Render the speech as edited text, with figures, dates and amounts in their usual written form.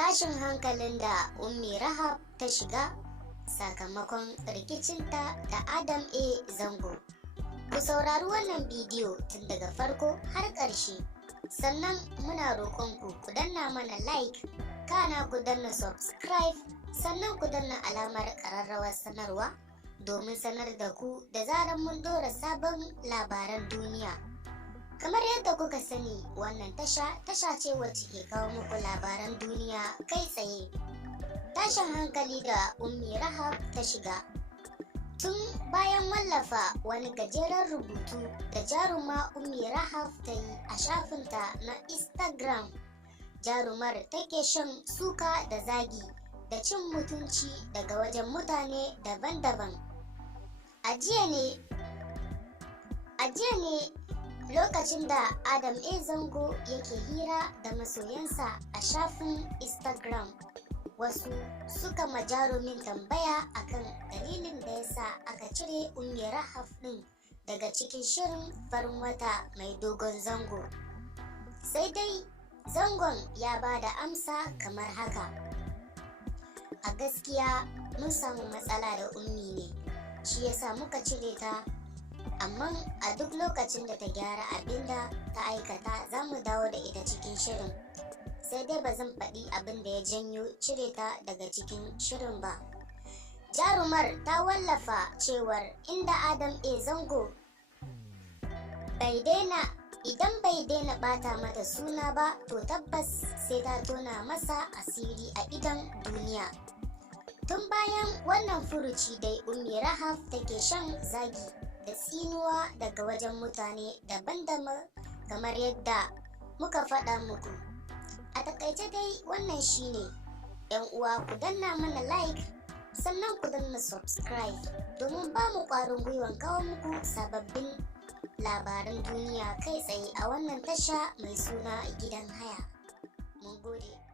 tashin hankalin da Ummi Rahab ta shiga sakamakon rikicinta da Adam A. Zango. Ku saurari wannan bidiyo tun daga farko har ƙarshe, sannan muna roƙonku ku danna mana like, kana ku danna subscribe, sannan ku danna alamar ƙararrawar sanarwa domin sanar da ku da zarar mun ɗora sabon labaran duniya. Kamar yadda kuka sani, wannan tasha ce wacce ke kawo muku labaran duniya kai tsaye. Tashin hankali da Ummi Rahab ta shiga tun bayan wallafa wani gajeren rubutu da jaruma Ummi Rahab ta yi a shafinta na Instagram. Jarumar take shan suka da zagi da cin mutunci daga wajen mutane daban-daban. A jiya ne lokacin da Adam A. Zango yake hira da masoyansa a shafin Instagram, wasu suka ma jarumin tambaya akan dalilin da yasa aka cire Ummi Rahab din daga cikin shirin farin wata mai dogon zango. Sai dai zangon ya ba da amsa kamar haka: a gaskiya mun samu matsala da Ummi ne, shi yasa muka cire ta, amma a duk lokacin da ta gyara abinda ta aikata za mu dawo da ita cikin shirin. Sai dai ba zan faɗi abin da ya janyo cire ta daga cikin shirin ba. Jarumar ta wallafa cewar inda Adam A. Zango idan bai daina bata mata suna ba, to tabbas sai ta tona masa asiri a idon duniya. Tun bayan wannan furuci dai Ummi Rahab take shan zagi da tsinuwa daga wajen mutane daban-daban kamar yadda muka faɗa muku. A takaice dai wannan shine, 'yan uwa ku danna mana like, sannan ku danna subscribe domin ba mu ƙwarin gwiwan kawo muku sababbin labaran duniya kai tsaye a wannan tasha mai suna Gidan Haya. Mun gode.